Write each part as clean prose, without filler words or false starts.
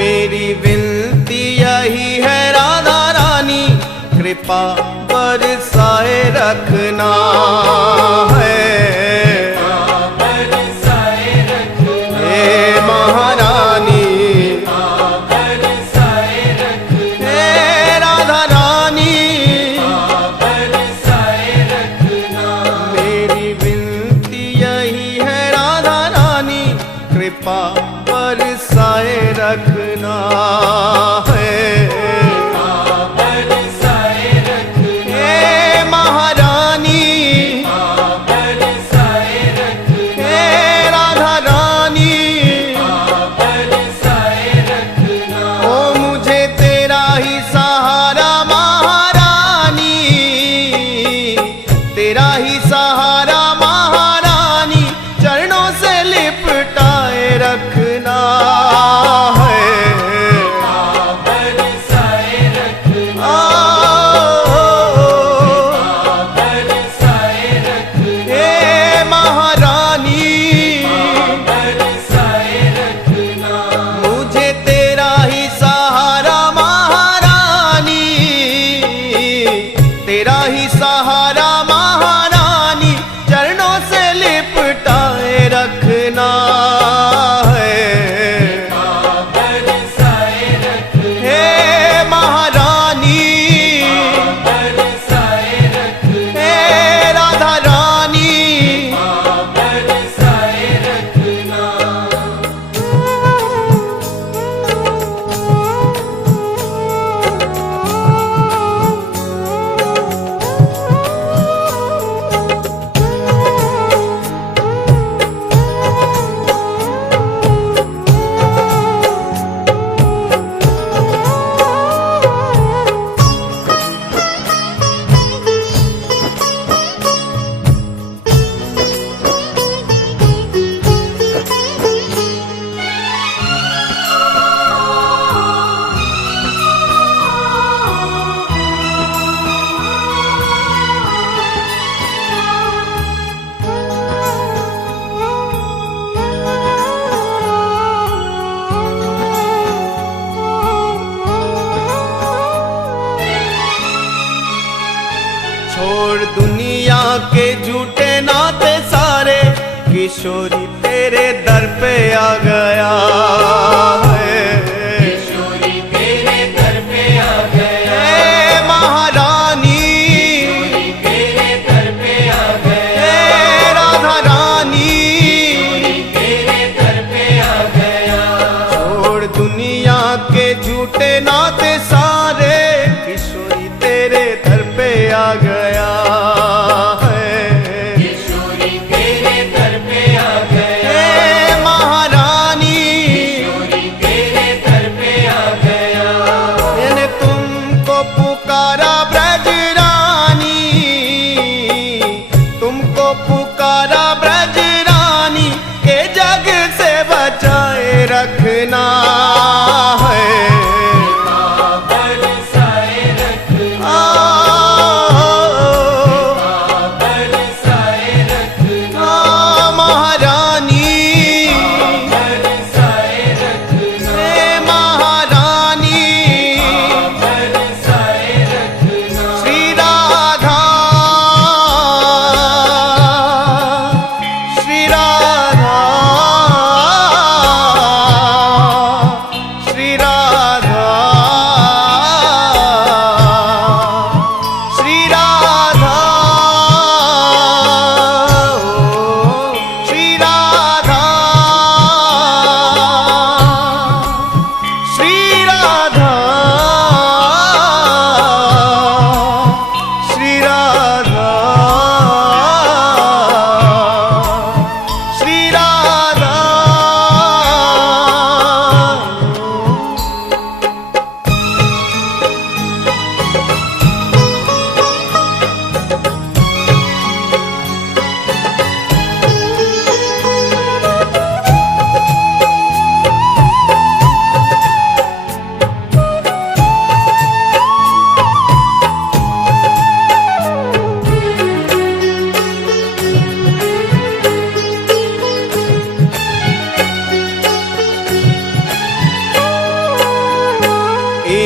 मेरी विनती यही है राधा रानी, कृपा बरसाए रखना है। हे महारानी, हे राधा रानी, मेरी विनती यही है राधा रानी, कृपा बरसाए रखना है। हे महारानी, हे राधा रानी, ओ मुझे तेरा ही सहारा महारानी, तेरा ही सहारा महारानी, चरणों से लिपटाए रखना है। हे महारानी, मुझे तेरा ही सहारा महारानी, तेरा ही सहारा महारानी, चरणों से लिपटाए रखना है। हे महारानी, हे राधा रानी, छोड़ दुनिया के झूठे नाते सारे, किशोरी तेरे दर पे आ गया है। किशोरी तेरे दर पे आ गया, हे महारानी, तेरे दर पे आ गया, हे राधा रानी, तेरे दर पे आ गया। छोड़ दुनिया के झूठे नाते सारे, किशोरी तेरे दर पे आ गया है। किशोरी तेरे दर पे आ गया, हे महारानी, तेरे दर पे आ गया। मैंने तुमको पुकारा ब्रज रानी, तुमको पुकारा ब्रज रानी, के जग से बचाए रखना है।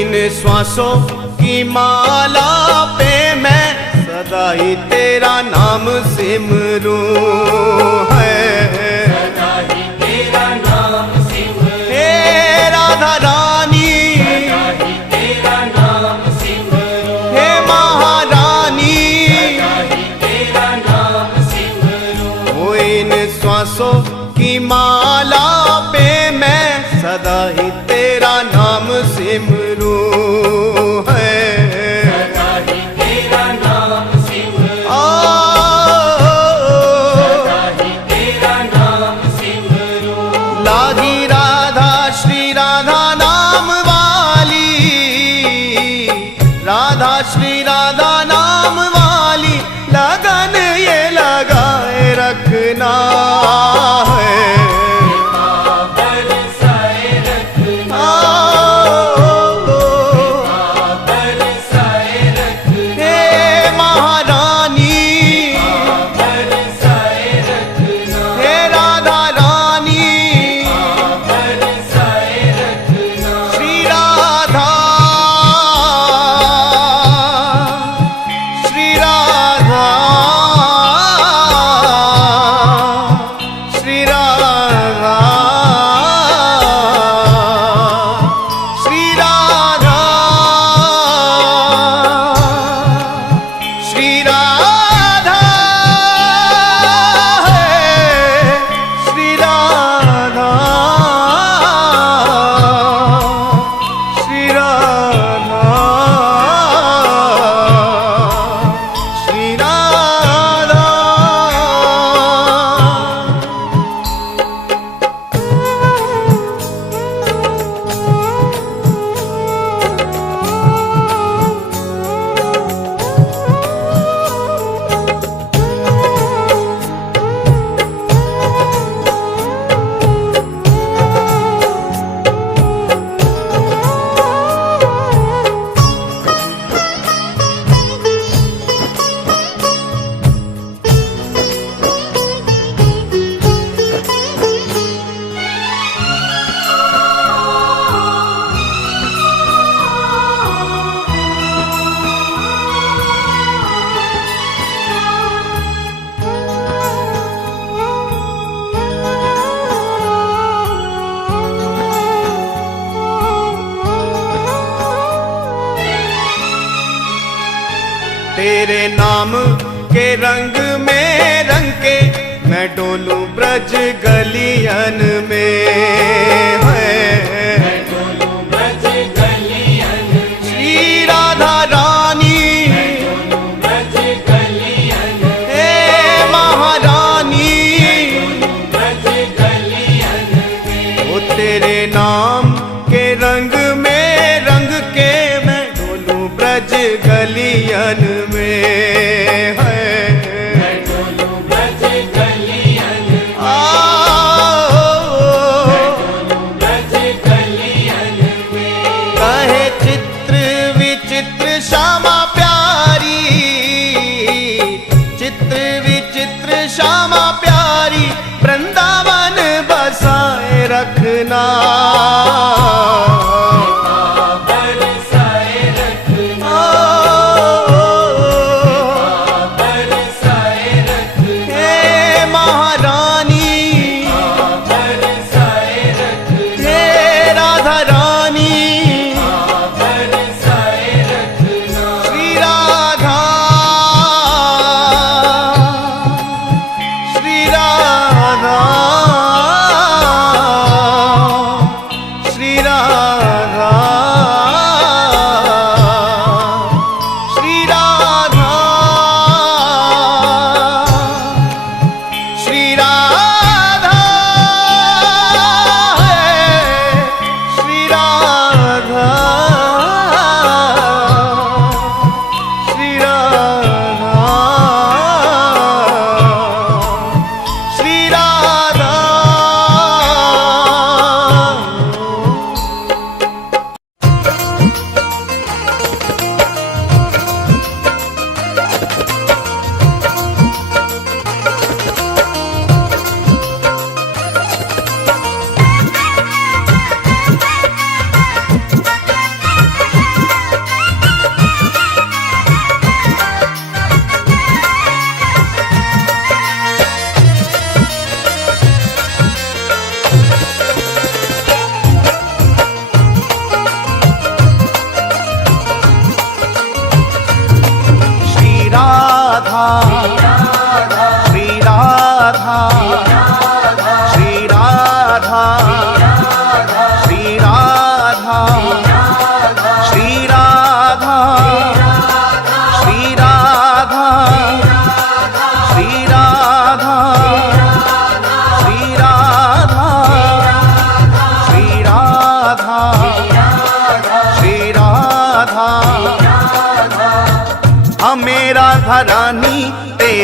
इन श्वासों की माला पे मैं सदा ही तेरा नाम सिमरूं है। सदा ही तेरा नाम सिमरूं, हे राधा रानी, सदा ही तेरा नाम सिमरूं, हे महारानी, सदा ही तेरा नाम सिमरूं। ओ इन श्वासों की माला पे मैं सदा ही तेरा नाम सिमरूं है। सदा ही तेरा नाम सिमरूं, आ, सदा ही तेरा नाम सिमरूं। लागी राधा श्री राधा नाम वाली, राधा श्री राधा नाम वाली लगन ये लगाए रखना है। बरसाए रखना, बरसाए रखना, हे महारानी, बरसाए रखना, हे राधा रानी, बरसाए रखना। श्री राधा, श्री राधा, श्री राधा, श्री राधा, श्री राधा, श्री राधा, श्री राधा, श्री राधा। तेरे नाम के रंग में रंग के मैं डोलूं ब्रज गलियन में है। डोलूं ब्रज गलियन में, श्री राधा रानी, डोलूं ब्रज गलियन में, हे महारानी, डोलूं ब्रज गलियन में। वो तेरे नाम के रंग में रंग के मैं डोलूं ब्रज गलियन में है। डोलूं ब्रज गलियन में, डोलूं ब्रज गलियन में। कहे चित्र विचित्र श्यामा प्यारी, चित्र विचित्र श्यामा प्यारी वृंदावन बसाए रखना। बरसाए रखना,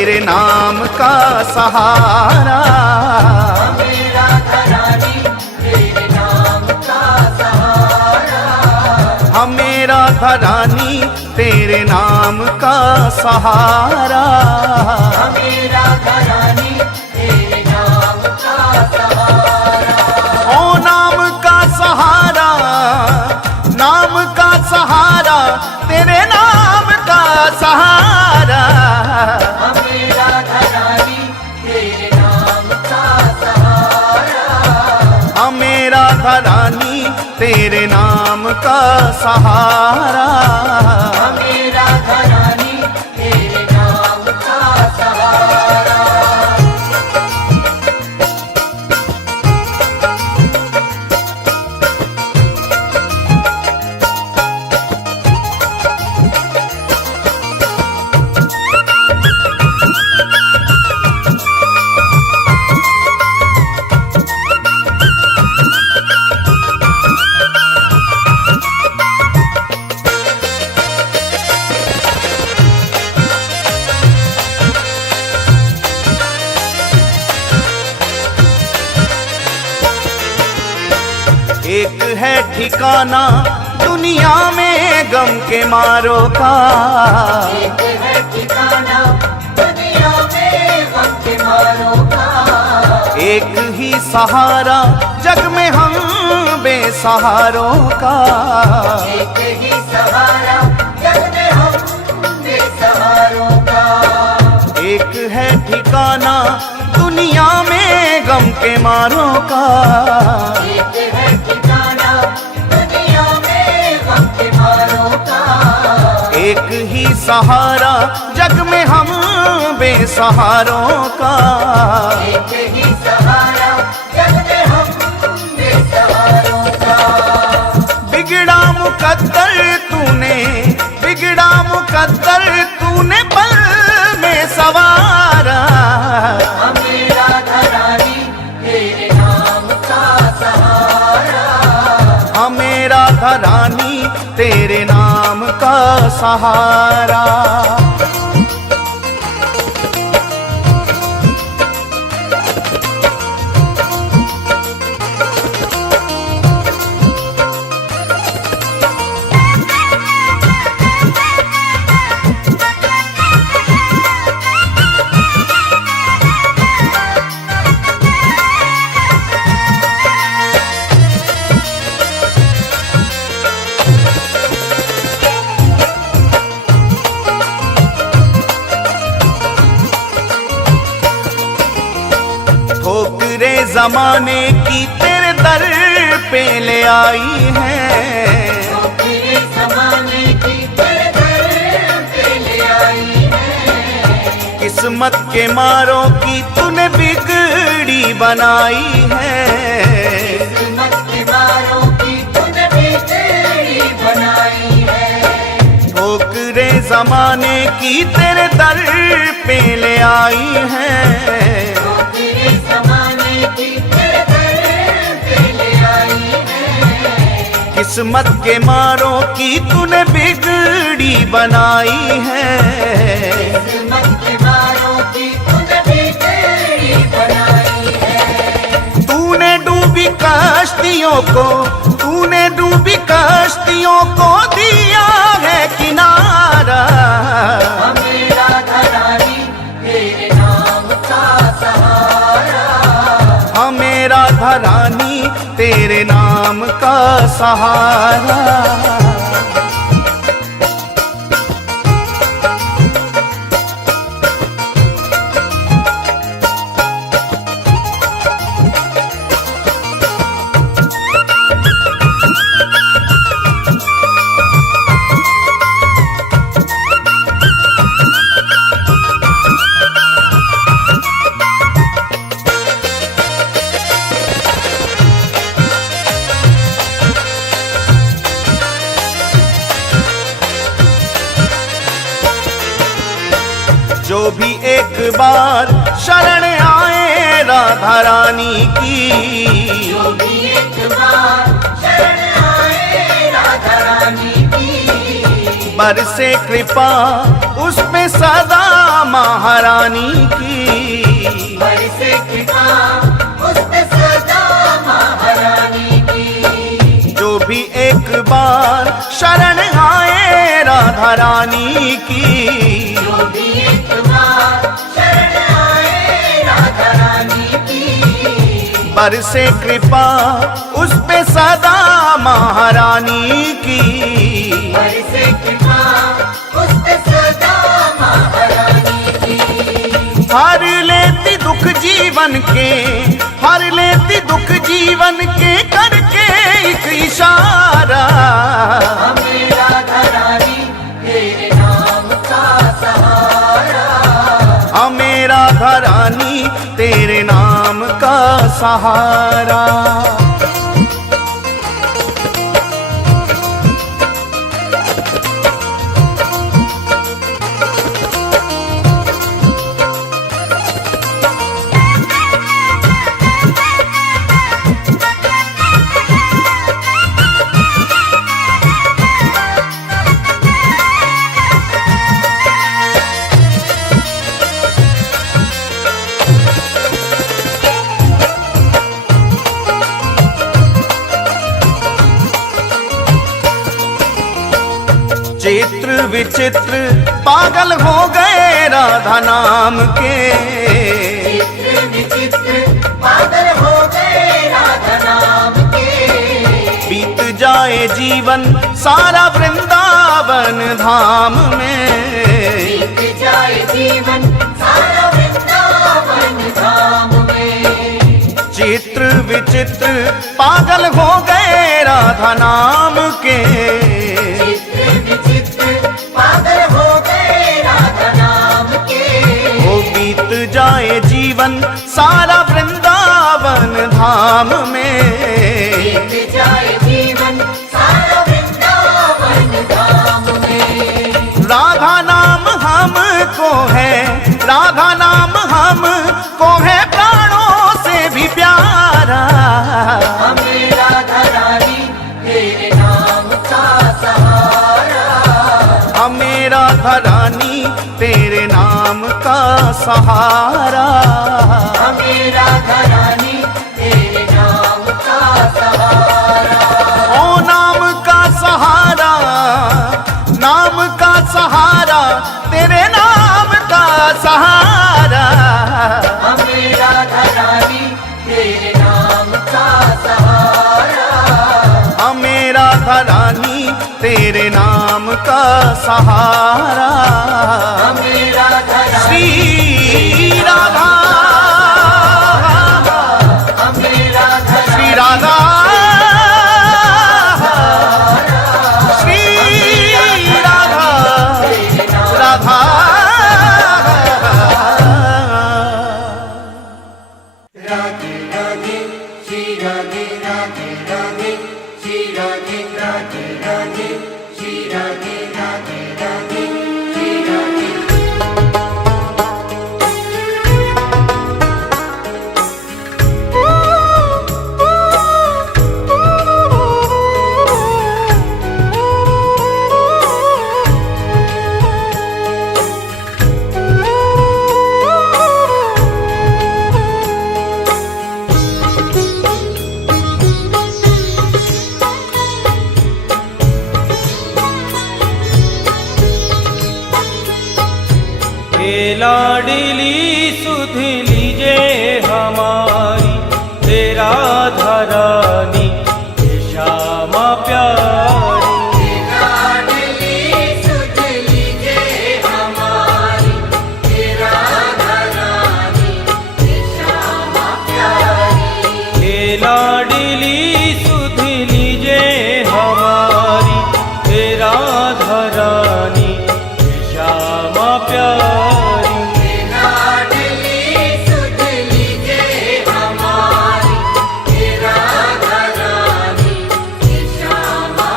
तेरे नाम का सहारा। हमें राधा रानी तेरे नाम का सहारा। हमें राधा रानी तेरे नाम का सहारा। हमें राधा रानी तेरे नाम का सहारा। ओ नाम का सहारा, नाम का सहारा, तेरे नाम का सहारा। हमें राधा रानी तेरे नाम का सहारा। हमें राधा रानी तेरे नाम का सहारा। हमें राधा रानी तेरे नाम का सहारा। एक है ठिकाना दुनिया में गम के मारों का। एक है ठिकाना दुनिया में गम के मारों का। एक ही सहारा जग में हम बेसहारों का। एक ही सहारा जग में हम बेसहारों का। एक है ठिकाना दुनिया में गम के मारों का। एक है ठिकाना दुनिया में गम के मारों का। एक ही सहारा जग में हम बेसहारों का। एक ही सहारा जग में हम बेसहारों का। बिगड़ा मुकद्दर तूने, बिगड़ा मुकद्दर तूने पल में सवारा। हमें राधा रानी तेरे नाम का सहारा। हमें राधा रानी तेरे नाम का सहारा। ठोकरे जमाने की तेरे दर पे ले आई है। तेरे ज़माने की तेरे दर पे ले आई है। किस्मत के मारों की तूने बिगड़ी बनाई है। किस्मत के मारों की तूने बिगड़ी बनाई है। ठोकरे जमाने की तेरे दर पे ले आई है। तेरे ज़माने की तेरे दर पे ले आई है। किस्मत के मारों की तूने बिगड़ी बनाई है। किस्मत के मारों की तूने बिगड़ी बनाई है। तूने डूबी कश्तियों को, तूने डूबी कश्तियों को दिया है किनारा। हमें राधा रानी तेरे नाम का सहारा। हमें राधा रानी तेरे नाम का सहारा। जो भी एक बार शरण आए राधा रानी की, जो भी एक बार शरण आए राधा रानी की, बरसे कृपा उस पे सदा महारानी की। बरसे कृपा उस पे सदा महारानी की। जो भी एक बार शरण आए राधा रानी की। जो भी एक बार शरण आए राधा रानी की। बरसे कृपा उस पे सदा महारानी की। बरसे कृपा उस पे सदा महारानी की। हर लेती दुख जीवन के, हर लेती दुख जीवन के, करके एक इशारा। हमें राधा रानी तेरे नाम का सहारा। हमें राधा रानी तेरे नाम का सहारा। चित्र विचित्र पागल हो गए राधा नाम के। चित्र विचित्र पागल हो गए राधा नाम के। बीत जाए जीवन सारा वृंदावन धाम में। बीत जाए जीवन सारा वृंदावन धाम में। चित्र विचित्र पागल हो गए राधा नाम के। चित्र विचित्र पागल हो गए राधा नाम के। वो बीत जाए जीवन सारा वृंदावन धाम में। बीत जाए जीवन सारा वृंदावन धाम में। राधा नाम हमको है, राधा नाम हमको है प्राणों से भी प्यारा। हमें राधा रानी तेरे नाम का सहारा। हमें राधा रानी तेरे नाम का सहारा। हमें राधा रानी तेरे नाम का सहारा। ओ नाम का सहारा, नाम का सहारा, तेरे नाम का सहारा। हमें राधा रानी तेरे नाम का सहारा। हमें राधा रानी तेरे नाम का सहारा। हमें राधा रानी श्री राधा, हमें राधा श्री राधा, श्री राधा, राधा। राधे राधे श्री राधे राधे राधे श्री राधे राधे राधे श्री राधे राधे राधे श्री राधे। लाडली सुध लीजे हमारी तेरा धरानी श्यामा प्यारी। लाडली सुध लीजे हमारी तेरा धरानी श्यामा प्यारी। लाडली सुध लीजे हमारी तेरा धरानी श्यामा प्यारी। लाडली सुध लीजे हमारी तेरा धरानी श्यामा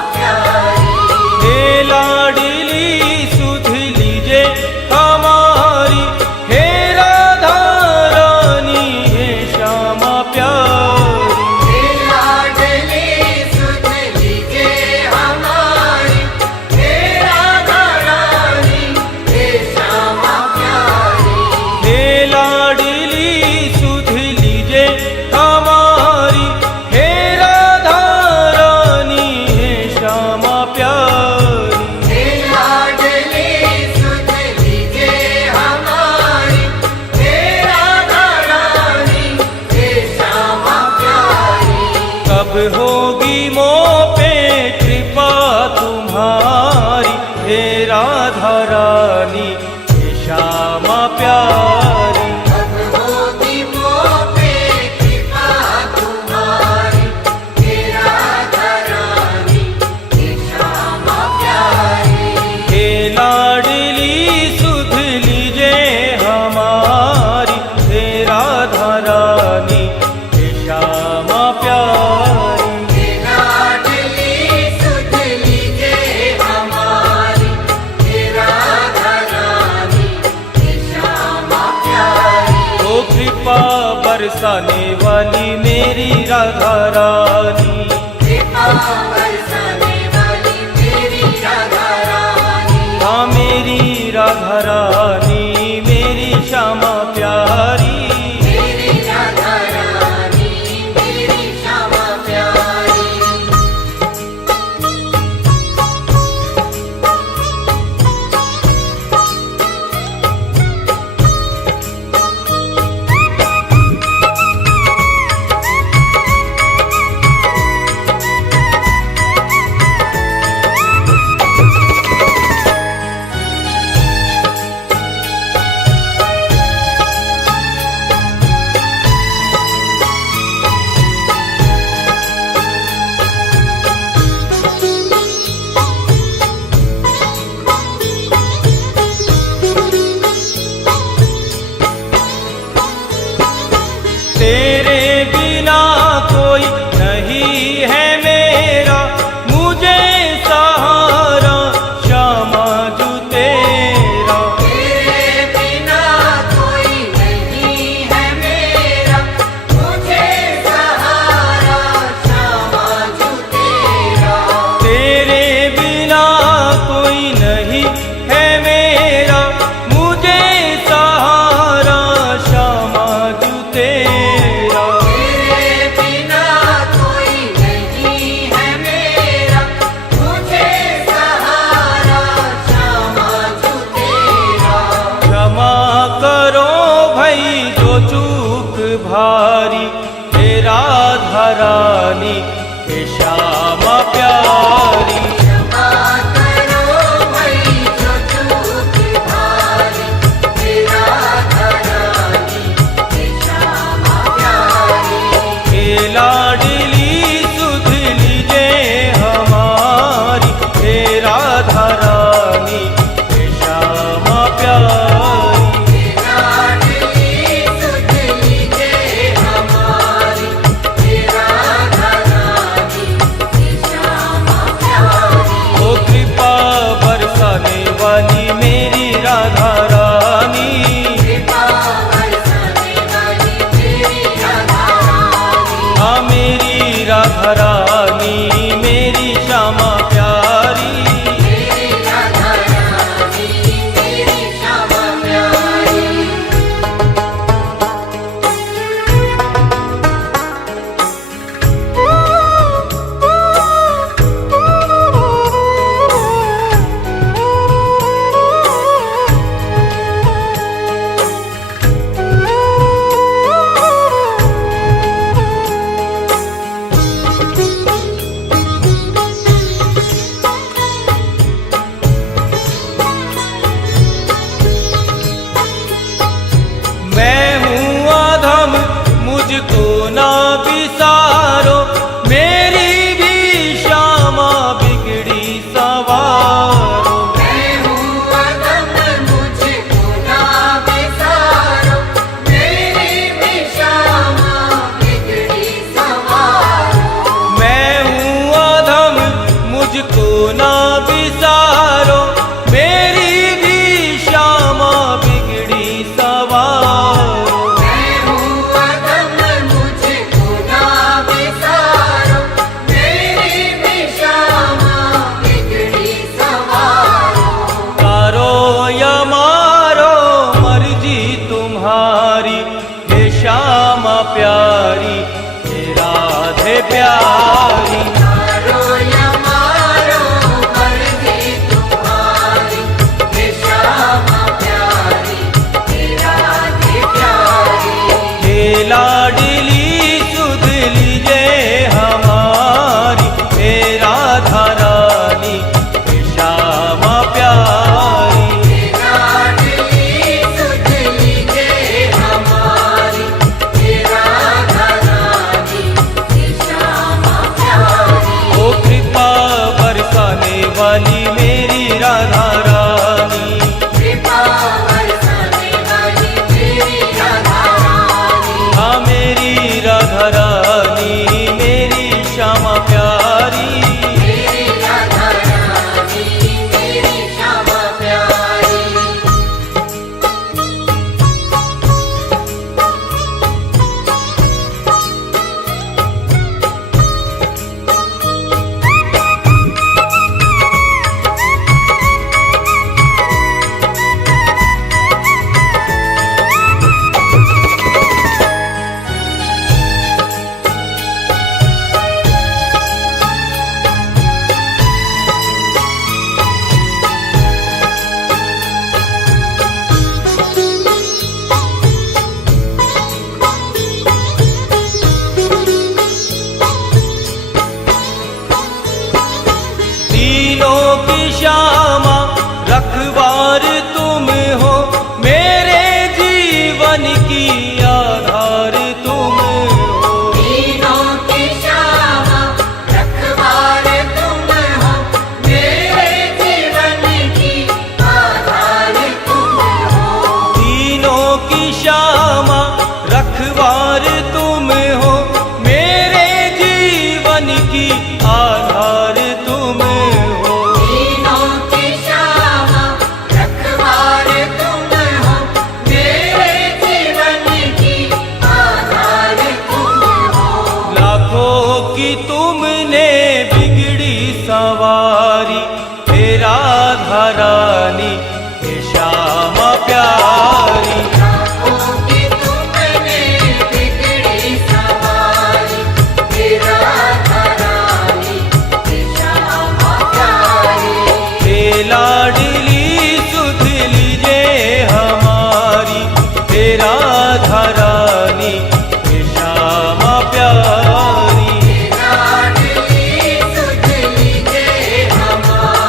तो ना बिसारो मेरी भी श्यामा बिगड़ी सवारो। मैं हूँ अधम मुझको ना बिसारो, मेरी भी श्यामा बिगड़ी सवारो। तारो या मारो मर्जी तुम्हारी, हे श्यामा प्यारी, हे राधे प्यारी। तारो या मारो मर्जी तुम्हारी, हे श्यामा प्यारी, हे राधे प्यारी। हे लाडली सुध लीजे हमारी, हे राधा रानी, हे श्यामा प्यारी। हे लाडली सुध लीजे हमारी, हे राधा रानी, हे श्यामा प्यारी। ओ कृपा बरसाने वाली मेरी राधा रानी, कृपा बरसाने वाली मेरी राधा रानी, हाँ मेरी राधा रानी, मेरी श्यामा प्यारी। मेरी राधा रानी, मेरी श्यामा प्यारी। तीनों की श्यामा रखवार तुम हो, मेरे जीवन की आधार तुम हो। तीनों की श्यामा रखवार तुम हो, मेरे जीवन की आधार तुम हो। तीनों की श्यामा रखवार तुम हो, मेरे जीवन की आधार तुम हो। तीनों की श्यामा रखवार तुम हो, मेरे जीवन की आधार तुम हो। लाखों की तुमने बिगड़ी सवारी, हे राधा रानी, हे श्यामा प्यारी। लाखों की तुमने बिगड़ी सवारी, हे राधा रानी, हे श्यामा प्यारी। हे लाडली सुध लीजे हमारी, हे राधा रानी, हे श्यामा प्यारी। लाडली सुध लीजे हमारी,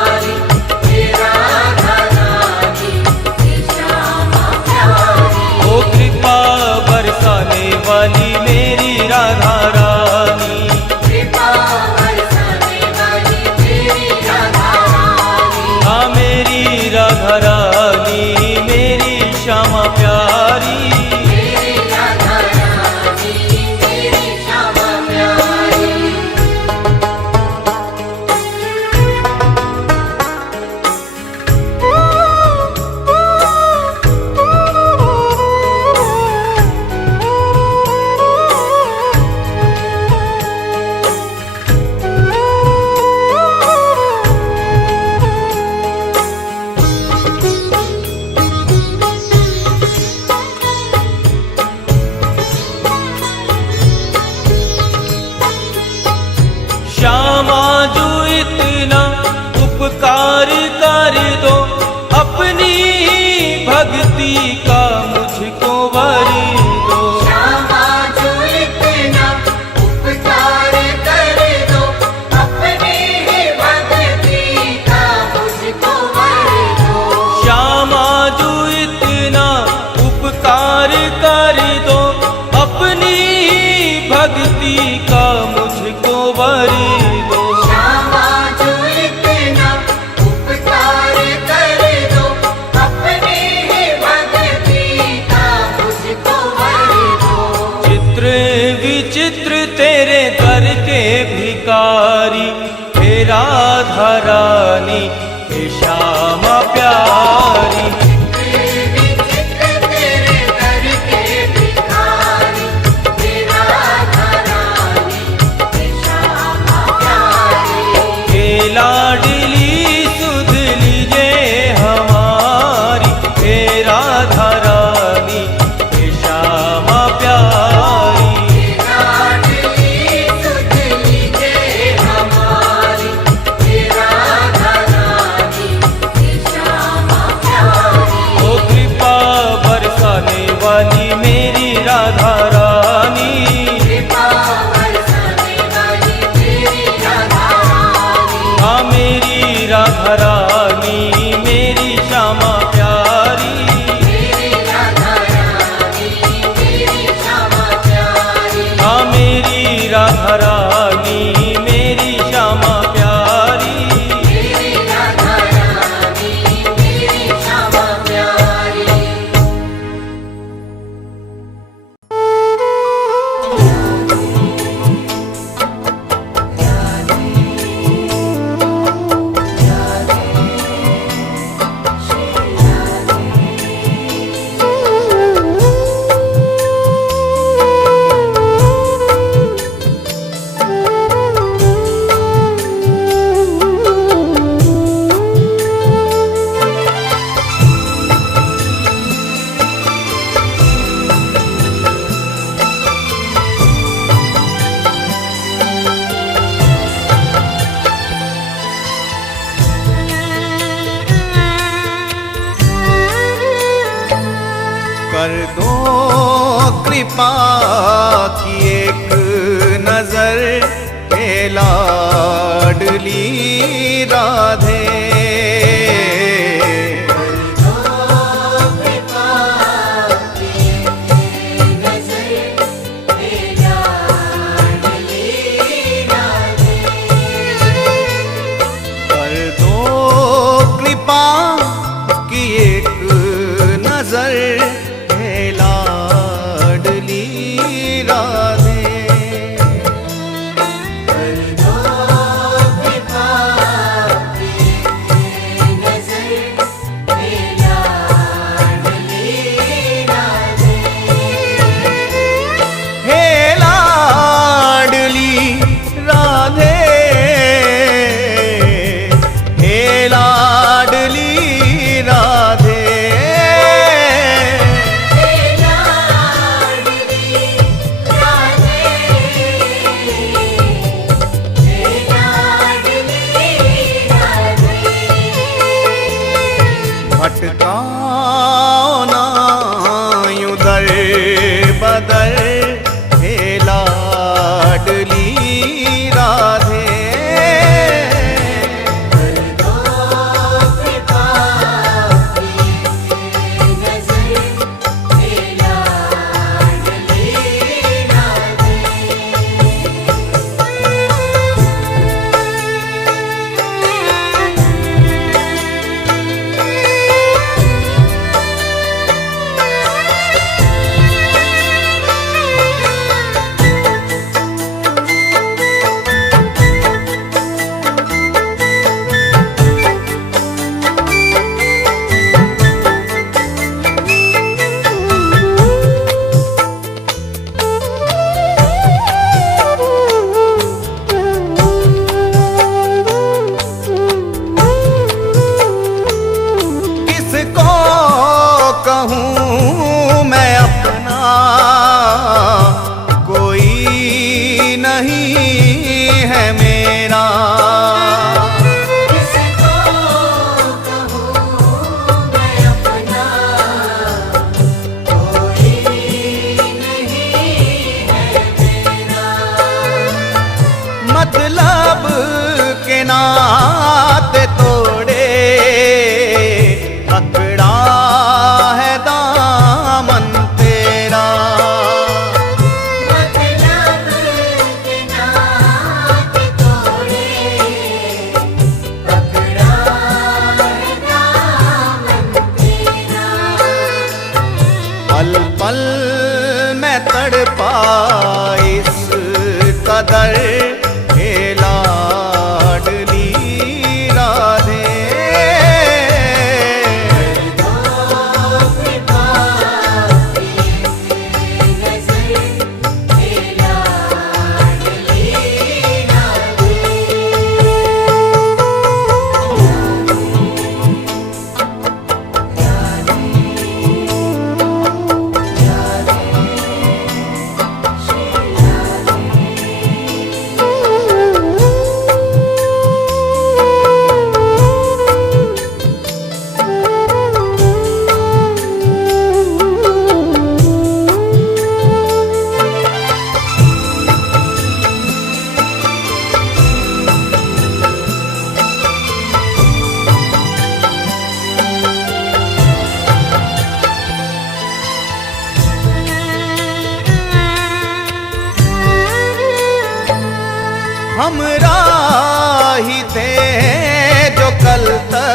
धारानी हे श्यामा प्यारी। विचित्र तेरे दर के भिखारी, हे राधा रानी, हे श्यामा प्यारी। हे लाडली सुध लीजे हमारी, हे राधा रानी हे श्यामा प्यारी। लाडली सुध लीजे हमारी, हे राधा रानी, हे श्यामा प्यारी। ओ कृपा बरसाने वाली मेरी राधा रानी, कृपा बरसाने वाली तेरी राधा रानी, हाँ मेरी राधा रानी मेरी श्यामा प्यारी। मेरी राधा रानी, मेरी श्यामा प्यारी। हाँ मेरी राधा रानी मेरी श्यामा प्यारी। मेरी राधा रानी, मेरी श्यामा प्यारी। कर दो कृपा की एक नजर हे लाडली राधे। कर दो कृपा की एक नजर हे लाडली राधे। हे लाडली राधे, हे लाडली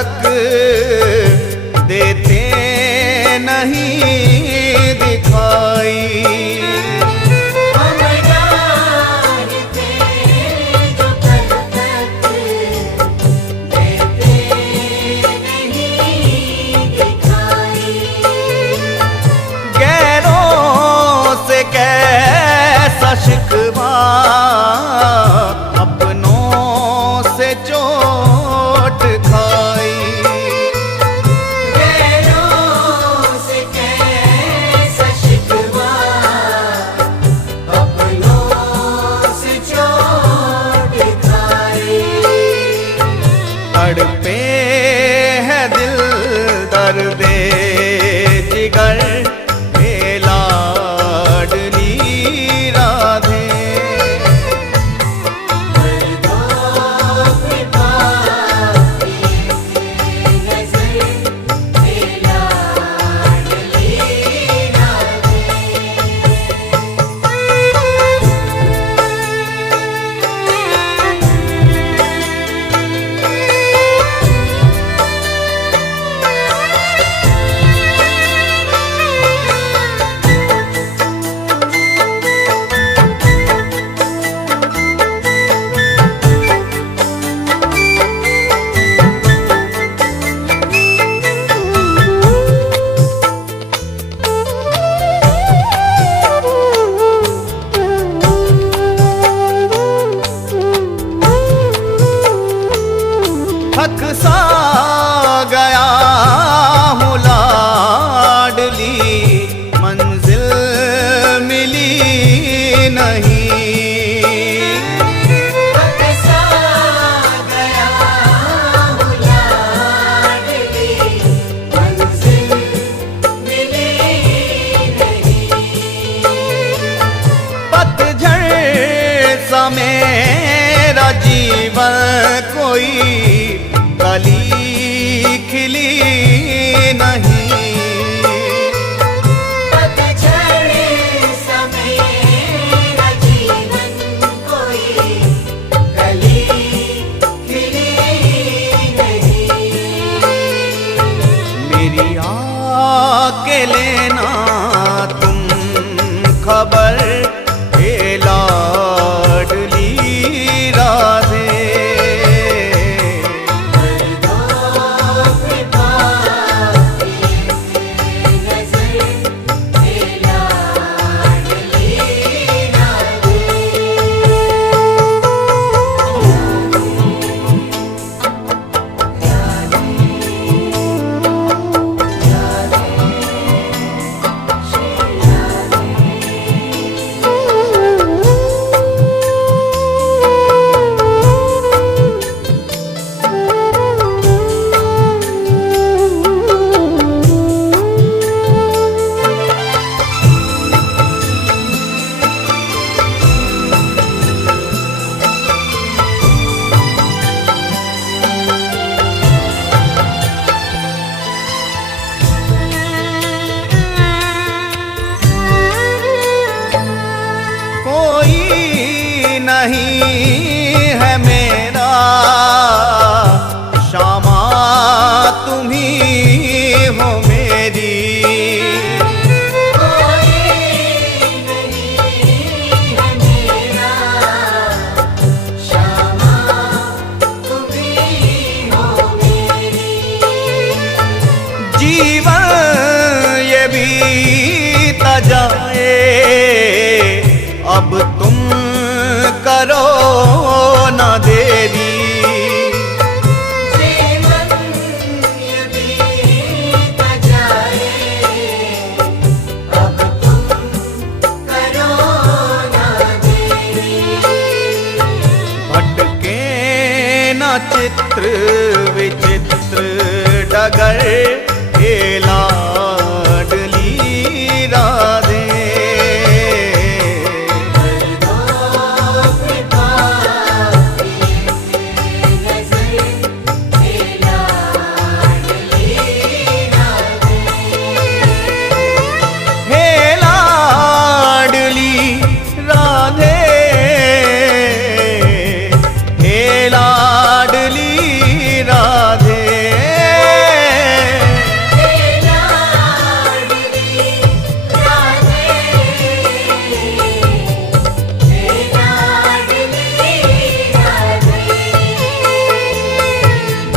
तक देते नहीं दिखाई। हम जानते जो कल तक देते नहीं दिखाई। गैरों से कैसा शिकवा, अपनों से चोट खाई। गैरों से कैसा शिकवा, अपनों से चोट खाई। तड़पे है दिल दर्दे जिगर, हे लाडली राधे। थक सा गया हूँ लाडली, मंजिल मिली नहीं। सा गया हूँ लाडली, मंजिल मिली नहीं। पतझड़ सा मेरा जीवन कोई कली खिली नहीं। पतझड़ सा मेरा जीवन कोई कली खिली नहीं। मेरी आके लेना तुम खबर, हे लाडली राधे। नहीं है मेरा श्यामा, तुम ही हो मेरी। कोई नहीं है मेरा श्यामा, तुम ही हो मेरी। जीवन ये बीत जाए, अब तुम करो ना देरी। जीवन ये बीत जाए, अब तुम करो ना देरी। भटके ना चित्र विचित्र डगर, हे लाडली राधे। राधे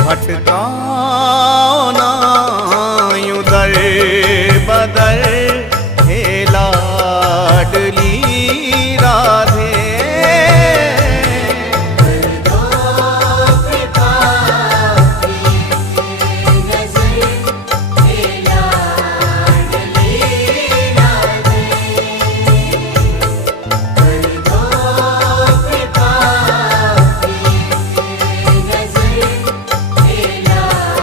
भटकाओ ना यूं दर बदर, हे लाडली राधे। दो कृपा नजर हे लाडली राधे। दो कृपा नजर हे लाडली राधे।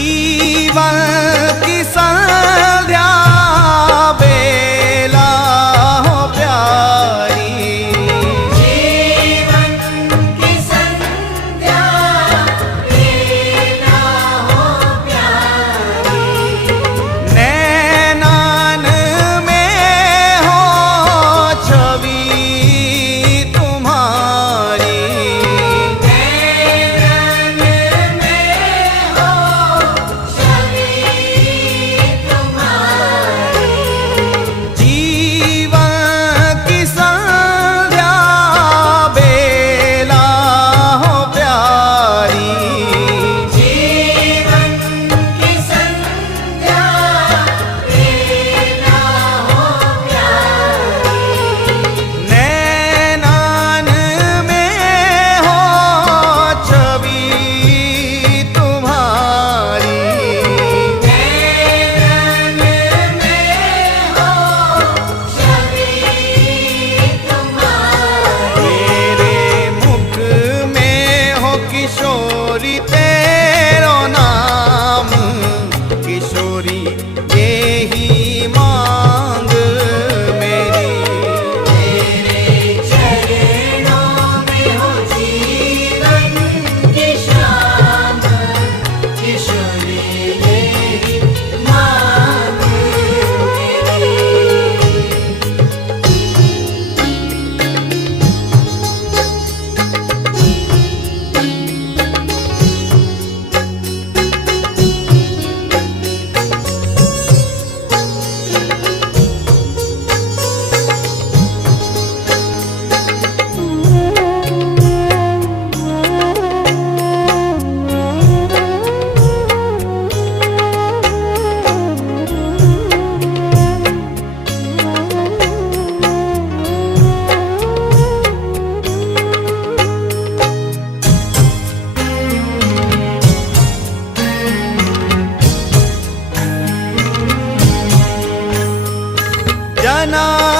जीवन की संध्या बेला हो प्यारी, जीवन की संध्या बेला हो प्यारी, नैनान में हो छवि तुम्हारी, नैनन में हो छवि तुम्हारी, जीवन की संध्या बेला हो प्यारी, जीवन की संध्या बेला हो प्यारी, नैनान में हो छवि तुम्हारी, नैनन में हो छवि तुम्हारी, मेरे मुख में हो किशोरी तेरो नाम, किशोरी यही मांग मेरी, तेरे चरणों में हो जीवन की शाम, किशोरी यही मांग मेरी। जना